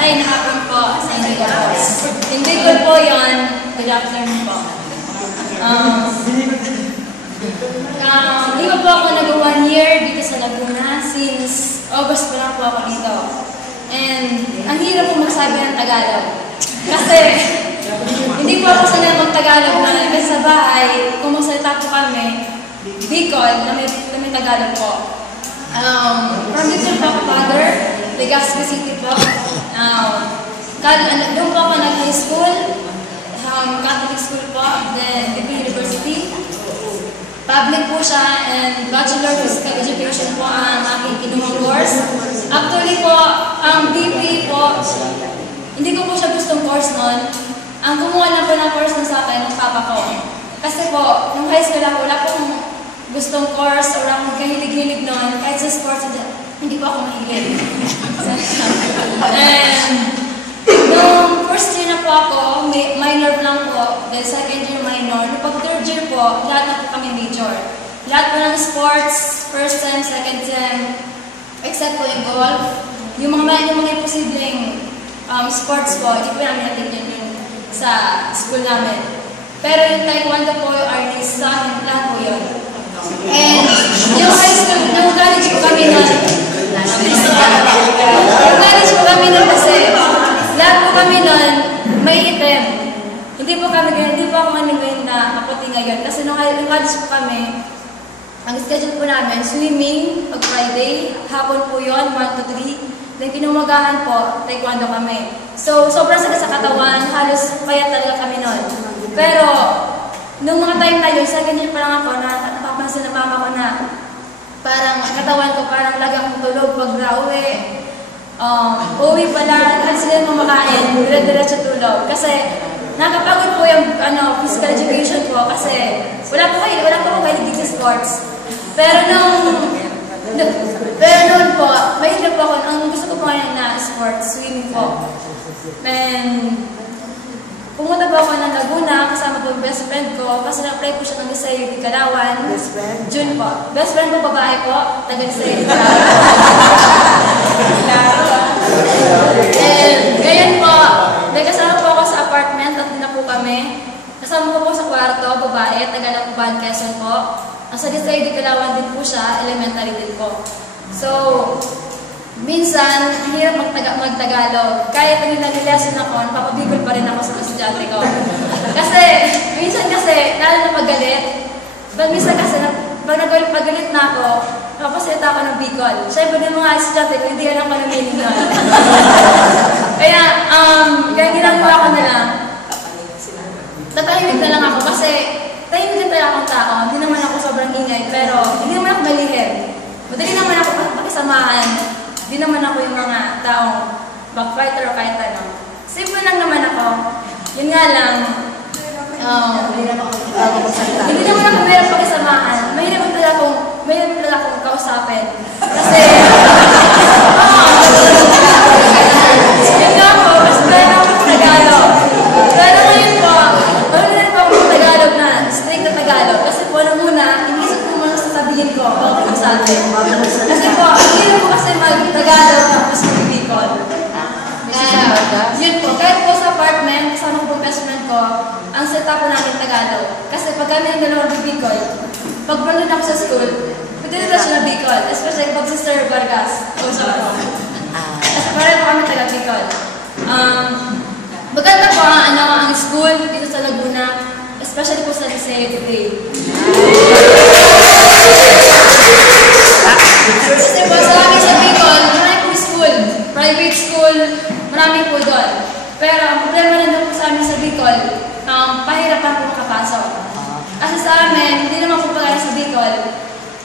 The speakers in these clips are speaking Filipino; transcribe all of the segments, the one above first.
Ay, nakapon po sa Bicol. In Bicol po yun, good afternoon po. Di ba po ako nag-1 year dito sa Laguna since August pa lang po ako dito. And ang hirap po magsabi ng Tagalog. Kasi hindi po ako sanay mag-Tagalog na kasi sa bahay, kung magsalita po kami, Bicol, na may Tagalog po. From Bicol po ako, father, Legazpi City po. Doon po ako nag-high school, Catholic school po, then BP University. Public po siya, and Bachelor of Physical Education po ang aking kinuha course. Actually po, ang BP po, hindi ko po siya gustong course noon. Ang kumuha na po ng course sa akin, ng papa ko. Kasi po, nung high school ako, wala pong gustong course or akong kahilig-hilig noon. Kahit sa sports, hindi po ako mahilig. And nung first year na po ako, minor lang po, then second year minor. Nung pag third year po, lahat na po kami major. Lahat po ng sports, first time, second time, except po yung golf. Yung mga imposibleng sports po, hindi po namin natin yun sa school namin. Pero yung taekwondo po, yung artista, lahat po yun. And yung high school, yung college po kami nun, kasi lahat po kami nun, may item. Hindi po ako ngayon na kaputi ngayon. Kasi nung college po kami, ang schedule po namin, swimming, pag Friday, hapon po yun, 1 to 3. Then pinumagahan po, taekwondo kami. So, sobrang sakit sa katawan, halos kaya talaga kami nun. Pero, nung mga time na yun, second year pa lang ako, napapansin na mama ko na parang katawan ko, parang lagi akong tulog pag rauwi. Uwi pala, kahit sila mamakain, dire-diretso tulog. Kasi, nakapagod po yung physical education po kasi wala po akong kahilig sa sports. Pero noon po, mahilig po ako, ang gusto ko po ngayon na sports, swimming po. And pumunta po ako ng Laguna, kasama po yung best friend ko, kasi na-apply po siya ng Liceo di Calawan. Best friend? June po. Best friend po, babae po, taga Liceo di Calawan. And ngayon po, kasama po ako sa apartment at din na po kami. Kasama ko po sa kwarto, babae, taga Lacuban, Quezon po. Ang sa Liceo di Calawan din po siya, elementary din po. So, minsan, hirap mag-Tagalog. Kahit nag-lesson ako, napapabigol pa rin ako sa estudyante ko. Kasi, minsan kasi, lalo na paggalit. Minsan kasi, pag nagalit na ako, napapasalita ako ng Bicol. Siyempre, yung mga estudyante ko, hindi alam ko ng meaning nun. Kaya ginagawa ko na lang. Tatahimik na lang ako kasi tahimik din talaga akong tao. Hindi naman ako sobrang ingay, pero hindi naman ako malihim. Madali naman ako pakisamahan. Hindi naman ako yung mga taong backfighter o kahit ano. Simple lang naman ako. Yun nga lang, hindi naman ako mahirap pakisamahan. Mahirap talaga akong kausapin. Kasi, yun nga po, mas pwede ako Tagalog. Pero ngayon po, rin po ako Tagalog na, strict na Tagalog. Kasi po, muna, inisip ko muna sasabihin ko pag usabi. Kasi po, hindi na po kasi mag-Tagalog tapos mag-Bicol. Yun po, kahit po sa apartment, kasama ko po best friend ko, ang salita po namin Tagalog. Kasi pag kami ng dalawang Bicol, pag nandun ako sa school, pwede na siya na Bicol. Especially pag Sister Vargas. Kasi pareho po kami taga-Bicol. Maganda po ang school dito sa Laguna, especially po sa Liceo today. Kasi po sa amin sa Bicol, marami po school, private school, marami po doon. Pero ang problema na doon po sa amin sa Bicol, pahirapan po makapasok. Kasi sa amin, hindi naman po pagkaya sa Bicol,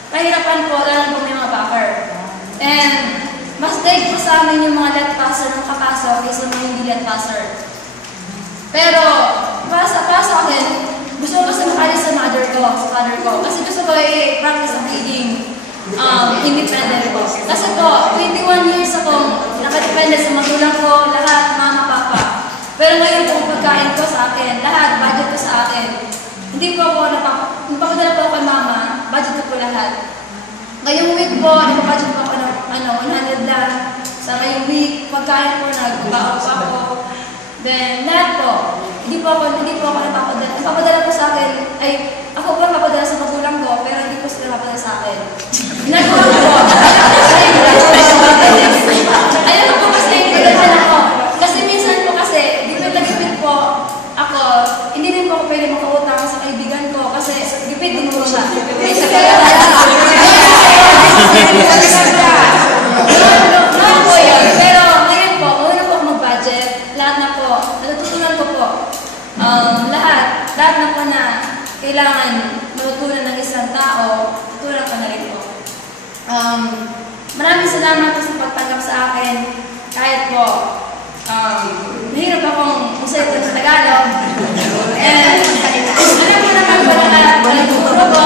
pahirapan po, lalo po may mga backer. And mas daig po sa amin yung mga let passer na makapasok kaysa mga hindi let passer. Pero, para sa akin, gusto ko kasi makalis sa father ko. Kasi gusto ko i-practice ang pagiging independent po. Kasi po, 21 years akong nakadepende sa magulang ko, lahat, mama, papa. Pero ngayon po, pagkain ko sa akin, lahat, budget ko sa akin. Hindi po ako napapadala po ako kay mama, budget ko po lahat. Ngayong week po, nagpa-budget po ako ng 100 lang. sa ngayong week, pagkain po, nagbabaon po ako. Then, lahat po, hindi po ako napapadala. Napapadala po sa akin, ay, ako po napapadala sa magulang ko, pero hindi po sila napapadala sa akin. Nagkulang po. Ayun po kasi nagkulang ako. Kasi minsan po kasi, gipit po ako, hindi rin po ako pwede makautang sa kaibigan ko kasi gipit din po siya. Noon po yun. Pero ngayon po, una po ako mag-budget. Lahat na po. Natutunan ko po. Lahat na po na kailangan matutunan ng isang tao, tutunan ko na rin po. Maraming salamat po sa pagtanggap sa akin. Kahit po, mahirap akong magsalita sa Tagalog. And, alam mo naman po na nagtuturo ko.